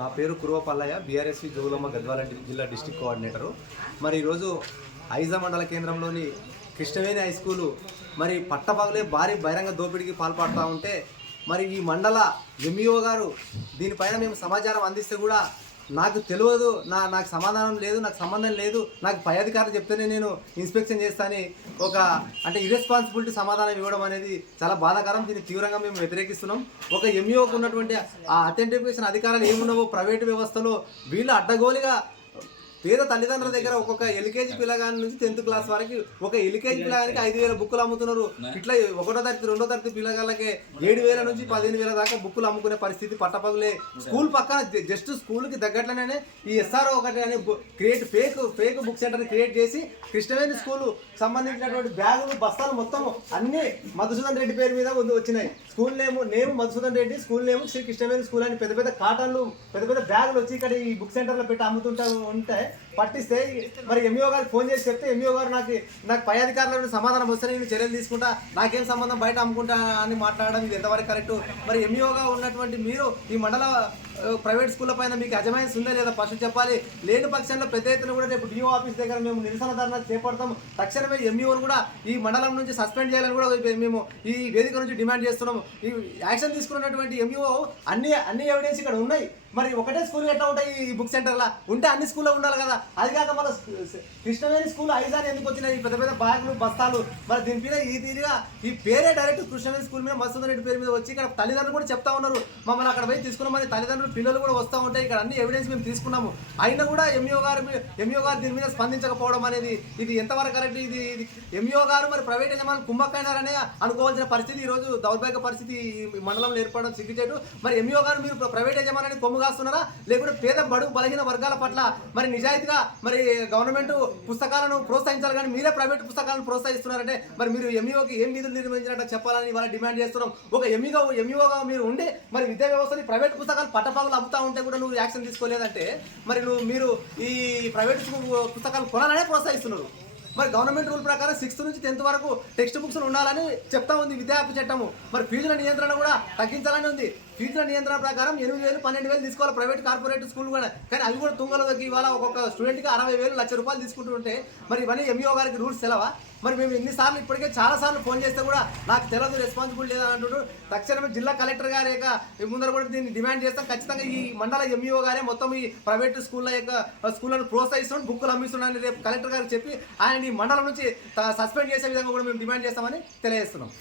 నా పేరు కురువ పల్లయ్య బీఆర్ఎస్వి జోగులమ్మ గద్వాల జిల్లా డిస్టిక్ కోఆర్డినేటరు. మరి ఈరోజు ఐజా మండల కేంద్రంలోని కృష్ణవేణి హై స్కూలు మరి పట్టపగలే భారీ బహిరంగ దోపిడీకి పాల్పడుతూ ఉంటే మరి ఈ మండల ఎంఈఓ గారు దీనిపైన మేము సమాచారం అందిస్తే కూడా నాకు తెలియదు నా నాకు సమాధానం లేదు నాకు సంబంధం లేదు నాకు పై అధికారులు చెప్తేనే నేను ఇన్స్పెక్షన్ చేస్తాను. ఒక అంటే ఇర్రెస్పాన్సిబిలిటీ సమాధానం ఇవ్వడం అనేది చాలా బాధాకరం దీన్ని తీవ్రంగా మేము వ్యతిరేకిస్తున్నాం. ఒక ఎంఈఓకు ఉన్నటువంటి ఆ అథెంటిఫికేషన్ అధికారాలు ఏమున్నావో ప్రైవేటు వ్యవస్థలో వీళ్ళు అడ్డగోలుగా పేద తల్లిదండ్రుల దగ్గర ఒక్కొక్క ఎల్కేజీ పిల్లగాని నుంచి టెన్త్ క్లాస్ వరకు ఒక ఎల్కేజీ పిల్లగానికి ఐదు వేల బుక్కులు అమ్ముతున్నారు. ఇట్లా ఒకటో తరగతి రెండో తరగతి పిల్లగాళ్ళకే ఏడు వేల నుంచి పదిహేను వేల దాకా బుక్కులు అమ్ముకునే పరిస్థితి పట్టపగులే. స్కూల్ పక్కన జస్ట్ స్కూల్కి తగ్గట్లనే ఈ ఎస్ఆర్ ఒకటి అని create fake fake book centre create చేసి కృష్ణవేణి స్కూల్ సంబంధించినటువంటి బ్యాగులు బస్తాలు మొత్తం అన్ని మధుసూదన్ రెడ్డి పేరు మీద ఉంది- వచ్చినాయి. School name name Madhusudan Reddy school name Sri Krishnaveni school అని పెద్ద పెద్ద కాటన్లు పెద్ద పెద్ద బ్యాగులు వచ్చి ఇక్కడ ఈ బుక్ సెంటర్లో పెట్టి అమ్ముతుంటా ఉంటే పట్టిస్తే మరి ఎంఈఓ గారికి ఫోన్ చేసి చెప్తే ఎంఈఓ గారు నాకు నాకు పై అధికారుల సమాధానం వస్తే నేను చర్యలు తీసుకుంటా నాకేం సంబంధం బయట అమ్ముకుంటా అని మాట్లాడడం ఇది ఎంతవరకు కరెక్ట్? మరి ఎంఈఓగా ఉన్నటువంటి మీరు ఈ మండల ప్రైవేట్ స్కూళ్ళ పైన మీకు అజమాయిస్ ఉందా లేదా ఫస్ట్ చెప్పాలి. లేని పక్షంలో పెద్ద ఎత్తున కూడా రేపు డిఓ ఆఫీస్ దగ్గర మేము నిరసన ధర్నా చేపడతాం. తక్షణమే ఎంఈఓలు కూడా ఈ మండలం నుంచి సస్పెండ్ చేయాలని కూడా మేము ఈ వేదిక నుంచి డిమాండ్ చేస్తున్నాము. ఈ యాక్షన్ తీసుకున్నటువంటి ఎంఈఓ అన్ని అన్ని ఎవిడెన్స్ ఇక్కడ ఉన్నాయి. మరి ఒకటే స్కూల్ ఎట్లా ఉంటాయి ఈ బుక్ సెంటర్లో? ఉంటే అన్ని స్కూల్లో ఉండాలి కదా. అది కాక మన కృష్ణవేణి స్కూల్ ఐదాని ఎందుకు వచ్చినాయి? పెద్ద పెద్ద బ్యాగులు బస్తాలు. మరి దీని మీద ఈ తీరుగా ఈ పేరే డైరెక్ట్ కృష్ణవేణి స్కూల్ మీద మసూద్ రెడ్డి పేరు మీద వచ్చి ఇక్కడ తల్లిదండ్రులు కూడా చెప్తా ఉన్నారు. మమ్మల్ని అక్కడ పోయి తీసుకున్నామని తల్లిదండ్రులు పిల్లలు కూడా వస్తూ ఉంటాయి ఇక్కడ అన్ని ఎవిడెన్స్ మేము తీసుకున్నాము. అయినా కూడా ఎంఈఓ గారు ఎంఈఓ గారు దీని మీద స్పందించకపోవడం అనేది ఇది ఎంతవరకు కరెక్ట్ ఇది ఇది ఎంఈఓ గారు మరి ప్రైవేట్ యజమానులు కుమ్మక్కైనారనే అనుకోవాల్సిన పరిస్థితి ఈ రోజు దౌర్భాగ్య పరిస్థితి ఈ మండలంలో ఏర్పడడం సిగ్గుచేటు. మరి ఎంఈఓ గారు మీరు ప్రైవేట్ యజమానాన్ని కొమ్ము కాస్తున్నారా? లేకుంటే పేద బడుగు బలహీన వర్గాల పట్ల మరి నిజాయితీగా మరి గవర్నమెంట్ పుస్తకాలను ప్రోత్సహించాలి కానీ మీరే ప్రైవేట్ పుస్తకాలను ప్రోత్సహిస్తున్నారంటే మరి మీరు ఎంఈఓకి ఏం విధులు నిర్వహించినట్టు చెప్పాలని వాళ్ళ డిమాండ్ చేస్తున్నాం. ఒక ఎంఈగా ఎంఈఓగా మీరు ఉండి మరి విద్యా వ్యవస్థని ప్రైవేట్ పుస్తకాలు డబ్బాలు అమ్ముతా ఉంటే కూడా నువ్వు యాక్షన్ తీసుకోలేదంటే మరి నువ్వు మీరు ఈ ప్రైవేట్ స్కూల్ పుస్తకాలు కొనాలనే ప్రోత్సహిస్తున్నారు. మరి గవర్నమెంట్ రూల్ ప్రకారం సిక్స్త్ నుంచి టెన్త్ వరకు టెక్స్ట్ బుక్స్ ఉండాలని చెప్తా ఉంది విద్యార్థి చట్టము. మరి ఫీజుల నియంత్రణ కూడా తగ్గించాలని ఉంది. ఫీజుల నియంత్రణ ప్రకారం ఎనిమిది వేలు పన్నెండు వేలు తీసుకోవాలి. ప్రైవేట్ కార్పొరేట్ స్కూల్ కూడా. కానీ అవి కూడా తుంగలోకి ఇవాళ ఒక్కొక్క స్టూడెంట్కి అరవై వేలు లక్ష రూపాయలు తీసుకుంటుంటే మరి ఇవన్నీ ఎంఈఓ గారికి రూల్స్ తెలవా? మరి మేము ఎన్నిసార్లు ఇప్పటికే చాలా సార్లు ఫోన్ చేస్తే కూడా నాకు తెలియదు రెస్పాన్సిబుల్ లేదని అంటుండ్రు. తక్షణమే జిల్లా కలెక్టర్ గారి యొక్క ముందర కూడా దీన్ని డిమాండ్ చేస్తాం ఖచ్చితంగా ఈ మండల ఎంఈఓ గారే మొత్తం ఈ ప్రైవేట్ స్కూళ్ళ యొక్క స్కూళ్ళను ప్రోత్సహిస్తున్నాడు బుక్కులు అమ్మిస్తున్నాడని రేపు కలెక్టర్ గారికి చెప్పి ఆయన ఈ మండలం నుంచి సస్పెండ్ చేసే విధంగా కూడా మేము డిమాండ్ చేస్తామని తెలియజేస్తున్నాం.